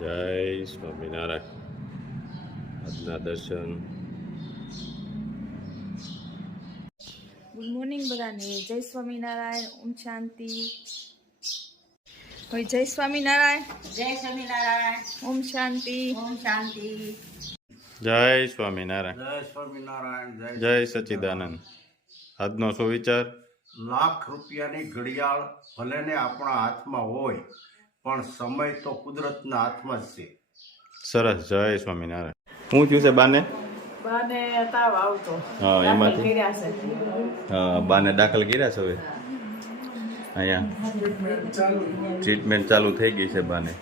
જય સ્વામિનારાયણ. આજના દર્શન. ગુડ મોર્નિંગ બધાને. જય સ્વામિનારાયણ. ઓમ શાંતિ. જય સ્વામિનારાયણ. જય સ્વામિનારાયણ. ઓમ શાંતિ. ઓમ શાંતિ. જય સ્વામિનારાયણ. જય સ્વામિનારાયણ. જય સચ્ચિદાનંદ. આજનો સુવિચાર: લાખ રૂપિયાની ઘડિયાળ ભલે ને આપણા હાથમાં હોય, પણ સમય તો કુદરતના હાથમાં જ છે. સરસ. જય સ્વામિનારાયણ. શું થયું છે બાને? બાને તાવ આવતો. હા, એમાંથી કર્યા છે. હા, બાને દાખલ કર્યા છે. હવે અહીંયા ટ્રીટમેન્ટ ચાલુ થઈ ગઈ છે બાને.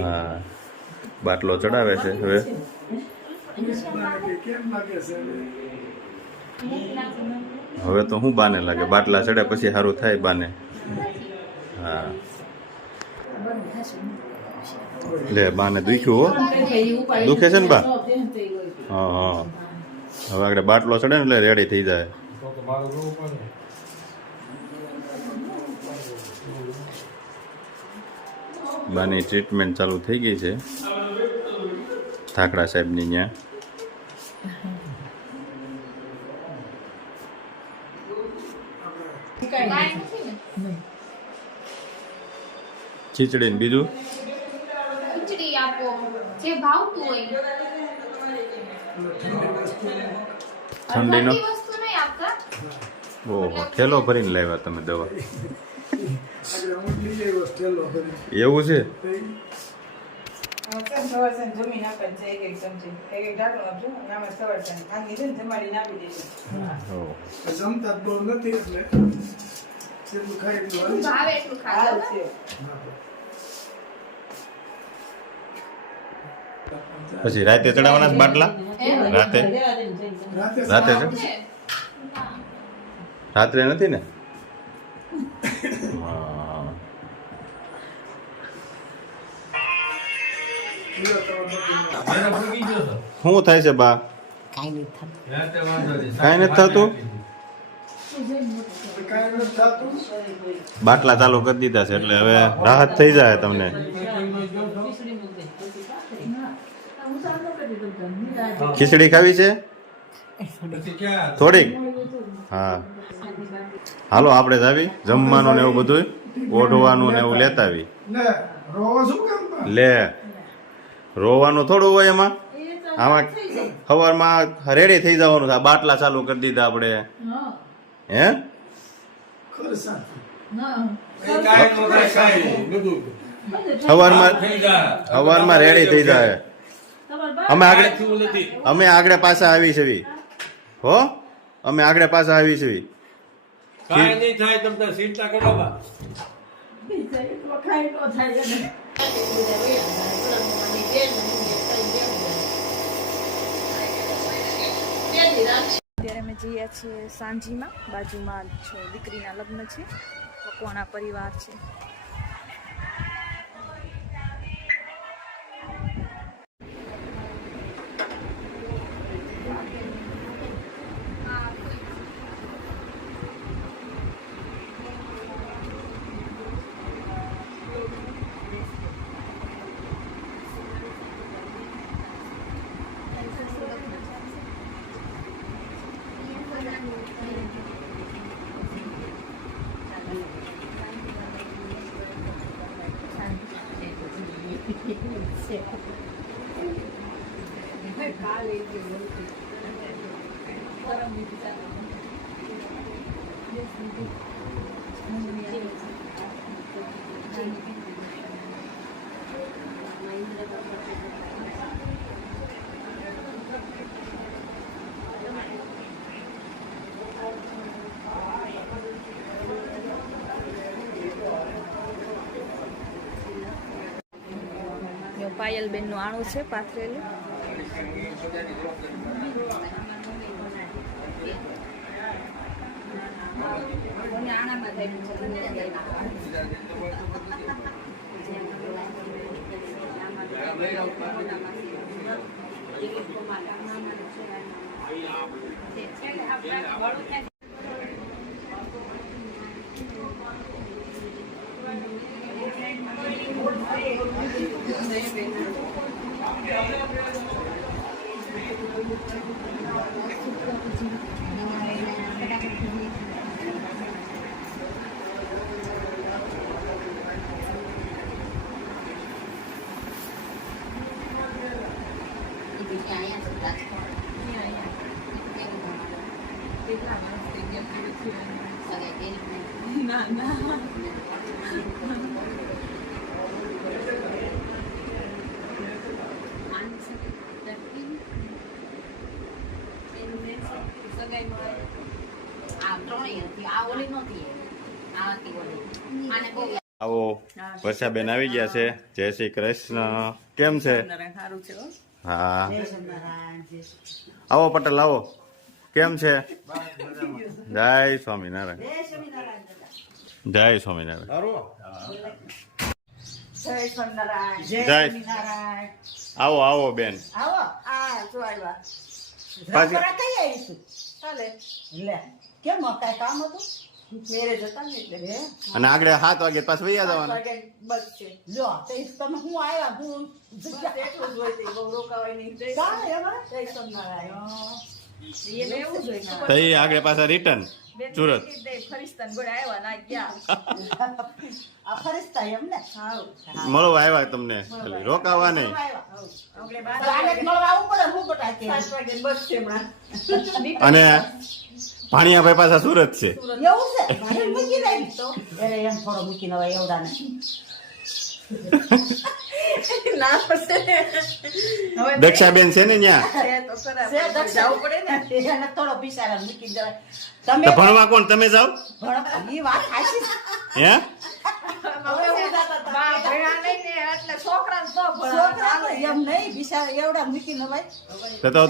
હા, બાટલો ચડાવે છે હવે. હવે તો શું બાને લાગે? બાટલા ચડે પછી સારું થાય બાને. હા, લે બાને દુખ્યું હો. દુખે છે ને બા? હા હા. હવે આગળ બાટલો ચડે ને એટલે રેડી થઈ જાય. બાની ટ્રીટમેન્ટ ચાલુ થઈ ગઈ છે થાકડા સાહેબની ત્યાં. ખીચડી ને બીજું ખીચડી આપો જે ભાવતું હોય. ઠંડીનો વસ્તુ નહીં આપતા. ઓહો, થેલો ભરીને લાવ્યા તમે દવા. એવું છે? જમીન આપે છે એક એક ચમચી, એક એક ઢાંકણું આપજો. આમાં સવાર છે આની છે ને જમાડીને આપી દેજો. ઓહો. જમતા બહુ નથી એટલે જેટલું ખાય એટલું હાલે. ભાવે એટલું હાલ ખાજો. છે. પછી રાતે ચડાવવાના છે બાટલા? રાતે રાતે છે? રાત્રે નથી ને? હા. શું થાય છે બા? કાંઈ નથી થતું. કાંઈ નથી થતું. બાટલા ચાલુ કરી દીધા છે એટલે હવે રાહત થઈ જાય તમને. ખીચડી ખાવી છે થોડીક? હા, હાલો આપણે જ આવી જમવાનું ને એવું બધું ઓઢવાનું ને એવું લેતા આવી. ને રોવા શું કામ બા? લે, રોવાનું થોડું હોય એમાં. આમાં સવારમાં રેડી થઈ જવાનું. આ બાટલા ચાલુ કરી દીધા આપણે. હે, ખરસા. સવારમાં રેડી થઈ જાય. અમે આગળ પાછા આવી છે હો. અમે આગળ પાછા આવી છે. કાંઈ નહીં થાય, તમને ચિંતા કરો બા. અત્યારે અમે જઈએ છીએ સાંજીમાં. બાજુમાં છે દીકરીના લગ્ન છે. પકવાણા પરિવાર છે. પાયલબેન નું આણું છે પાથરેલું. આવો વર્ષાબેન આવી ગયા છે. જય શ્રી કૃષ્ણ. કેમ છે? સારું છે હો. હા આવો પટેલ આવો. કેમ છે? જય સ્વામિનારાયણ. જય સ્વામિનારાયણ. જય સ્વામિનારાયણ. જય જય. સ્વામિનારાયણ. આવો આવો બેન. આવો આ જો આવ્યા. પાછી- રખડા કઈ આવીશું? ચાલે લે કેમ કાંઈ કામ હતું મેરે જતા ને એટલે હે અને આગળ 7 વાગે પાછું વૈયા જવાનું. બસ છે લ્યો તો ઈ તમે હું આવ્યા હું એટલું જ હોય તે બહુ રોકાવાય નહીં ચાલે એમાં જય સ્વામિનારાયણ એને એવું જ હોય તો એ આગળ પાછા રિટર્ન સુરત. આ ફરિસ્તા એમ ને મળવા આવ્યા તમને, ખાલી રોકાવા નહીં. મળવા આવવું પડે હું બટા કે બસ છે હમણાં અને ભાણિયાભાઈ પાછા સુરત છે. એવું છે એમ મૂકી દઈ તો અરે એમ થોડો મૂકીને હવે એવડા ને ના પડશે દક્ષાબેન છે ને ત્યાં. જવું પડે ને એને થોડો બિચારા મૂકી દેવાય તો તમે ભણવા કોણ તમે જાઓ? ઈ વાત સાચી હે છોકરા એમ નહીં બિચારા એવડા મૂકીને ભાઈ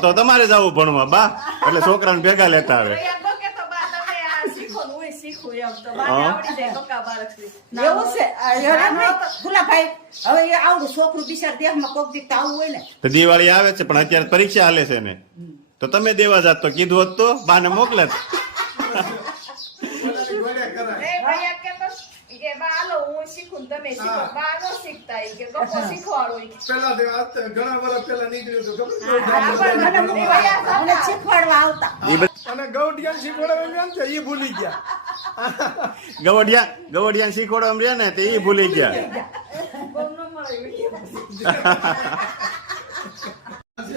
તો તમારે જવું ભણવા બા, એટલે છોકરાને ભેગા લેતા આવે. એવું છે ફુલાભાઈ હવે એ આવડું છોકરું બિચાર દેહમાં કોક દીક આવું હોય ને તો દિવાળી આવે છે પણ અત્યારે પરીક્ષા હાલે છે ને, તો તમે દેવા જાત તો કીધું હોત તો બાને મોકલત. પેલા ઘણા વર્ષ પેલા નીકળ્યું હતું મને શીખવાડવા આવતા અને ગૌડિયા શીખવાડવા એમ છે એ ભૂલી ગયા. ગવડિયા શીખવાડવા રહ્યા ને તે ઈ ભૂલી ગયા.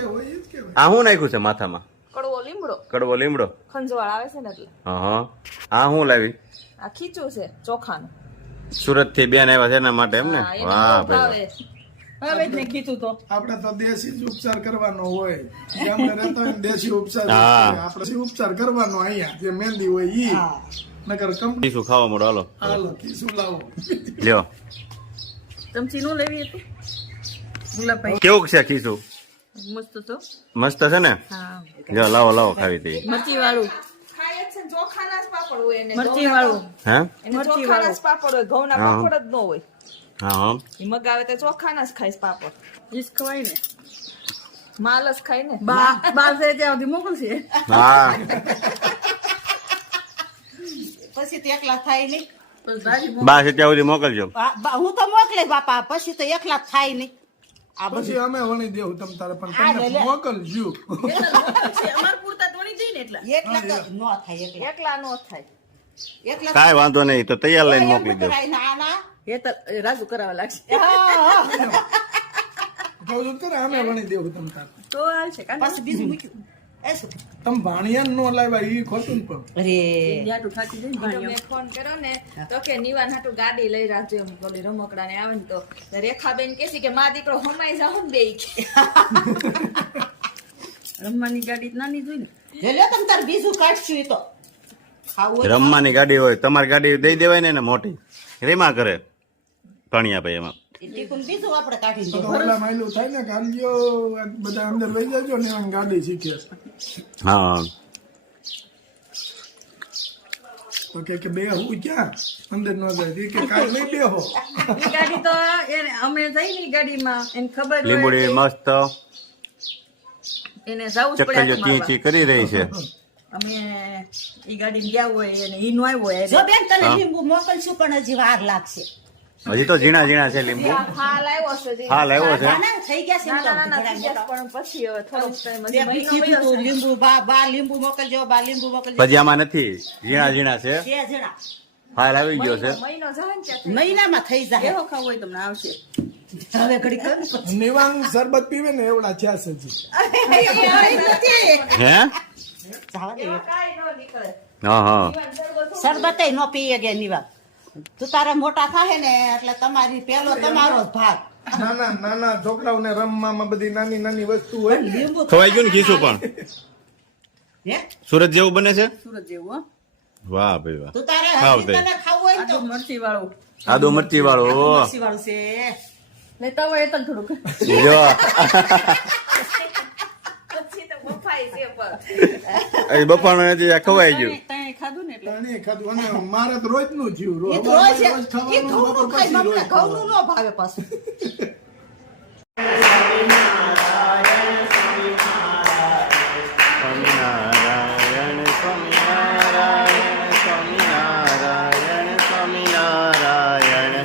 હોય જ કેવાય. આ શું નાખ્યું છે માથામાં? કડવો લીમડો કડવો લીમડો. ખંજવાળ આવે છે ને એટલે હા આ શું લાવી? આ ખીચું છે ચોખાનું. સુરત થી બેન આવ્યા છે એના માટે એમ ને? હા, એને વાહ બહુ ભાવે. ભાઈ. હવે જ ને કીધું તો આપણે તો દેશી જ ઉપચાર કરવાનો હોય ગામમાં રહેતા હોય ને દેશી ઉપચાર જ હા. કરીએ. આપણે દેશી ઉપચાર કરવાનો અહીંયા જે મહેંદી હોય ઈ નકર કંપની શું ખાવા મળો? હાલો હાલો કીશું લાવો લ્યો. ચમચી નું લેવી હતી ગુલાબભાઈ. કેવું છે ખીચું? મસ્ત તો મસ્ત છે ને? હા જો લાવો લાવો ખાવી હતી. મરચી વાળું મરચી વાળું હે ચોખાના જ પાપડ હોય ઘઉંના હા. પાપડ જ ન હોય. હા હા ઈ મગાવે તો ચોખાના જ ખાઈશ પાપડ. ઈ જ ખવાય ને માલ જ ખાય ને બા બાર ત્યાં સુધી મોકલશે. હા પછી તો એકલા થાય નહીં બા છે ત્યાં સુધી મોકલજો. હું તો મોકલે બાપા પછી તો એકલા થાય નહીં આ બધું પછી અમે વણી દેવું તમ તારે પણ આ તમને લે, લે. મોકલજો અમાર પૂરતા તોડી દઈ ને એટલા એકલા તો ન થાય એકલા નો થાય. એકલા કાંઈ વાંધો નહીં, તો તૈયાર લઈને મોકલી દો. ના ના એ તો રાજુ કરાવવા લાગશે કહું છું કે અમે વણી દેવું તમ તારે તો હાલશે કાંઈ પછી બીજું મૂક્યું એ શું તમે ભાણિયા નો લાવ્યા ઈ ખોટું ને પણ અરે મેં ફોન કર્યો ને તો કે નિવાન હાટુ ગાડી લઈ રાખજો એમ બોલી રમકડા ને આવે ને તો રેખાબેન કે છે કે મા દીકરો હમાઈ જાવ ને બે રમવાની ગાડી નાની જોઈ ને લે તમે તાર બીજું કાઢશું એ તો ખાવું હોય તો રમવાની ગાડી હોય, તમારી ગાડી દઈ દેવાય ને મોટી રેમા કરે ભાણિયા ભાઈ એમાં. ટીકુન બીજું આપણે કાઢી તો દઈએ ઓલા માયલું થાય ને કે હાલ્યો બધા અંદર લઈ જાજો ને એમ ગાડી શીખે છે હા તો કે બે હું ક્યાં અંદર ન જાય ઈ કે કાલ નહીં બેહો ઈ ગાડી તો એને અમે જઈ ની ગાડીમાં એને ખબર હોય લીંબુડી કે મસ્ત એને જવું જ ચક્કરીઓ પડે ચી કરી રહી છે. અમે ઈ ગાડી ગયા હોય એને ઈ નો આવ્યો જો હોય બેન તને હા. લીંબુ મોકલશું પણ હજી વાર લાગશે હજી તો ઝીણા ઝીણા છે લીંબુ. હાલ આવ્યો છે હજી. હાલ આવ્યો છે. નાના થઈ ગયા છે એમ તો નાના ઘણા થઈ ગયા મોટા. પણ પછી હવે થોડોક ટાઈમ બે હજી મહિનો કીધું વયો તું છે. લીંબુ બા લીંબુ મોકલજો બા લીંબુ મોકલજો ભજીયામાં નથી, ઝીણા ઝીણા છે. છે જણા હાલ આવી ગયો છે. મહિનો જાય ને ત્યાં મહિનામાં થઈ જાય એવો ખાવું હોય તમને આવશે. હવે ઘડી કર નિવાંગ શરબત પીવે ને એવડા થયા છે હજી. હે? જાવા દે. કાંઈ ન નીકળે. હા હા. શરબતે નો પીએ ગયા નિવા તું તારા મોટા થાય ને એટલે તમારી પેલો તમારો જ ભાગ નાના નાના છોકરાઓને રમવામાં બધી નાની નાની વસ્તુ હોય ને. લીંબુ ખવાઈ ગયું ને ખીસું પણ. હે સુરત જેવું બને છે. સુરત જેવું હો. વાહ ભાઈ વાહ. તું તારે ખાવ હજી દે. તને ખાવું હોય ને તો મરચી વાળું. આદુ મરચી વાળો. મરચી વાળું છે લેતા હોય તો થોડુંક. જો પછી તો બફાઈ છે પણ. એ બપાનું નથી, આ ખવાઈ ગયું. તાણે ખાધું ને એટલે. તાણે ખાધું અને મારે તો રોજ નું થયું એ તો રોજ છે. રોજ એ ખાવાનું ઘઉંનું બપોર ખાય, પછી મને રોજ ઘઉંનું ન ભાવે પાછું સ્વામિનારાયણ સ્વામિનારાયણ સ્વામિનારાયણ સ્વામિનારાયણ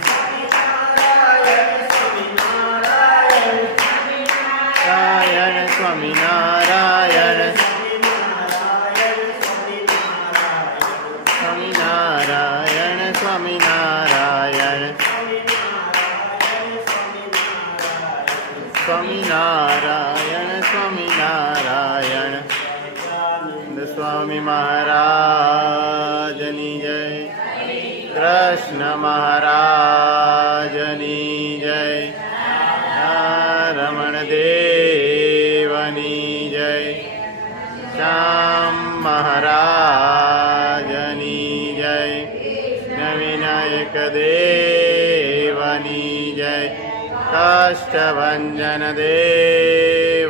નારાયણ સ્વામિનારાયણ સ્વામિનારાયણ સ્વામિનારાયણ સ્વામિનારાયણ સ્વામિનારાયણ સ્વામી મહારાજની જય, કૃષ્ણ મહારાજની જય, રમણ દેવની જય, શ્યામ મહારાજની જય, વિનાયક દેવની જય, કાષ્ટભંજન દેવ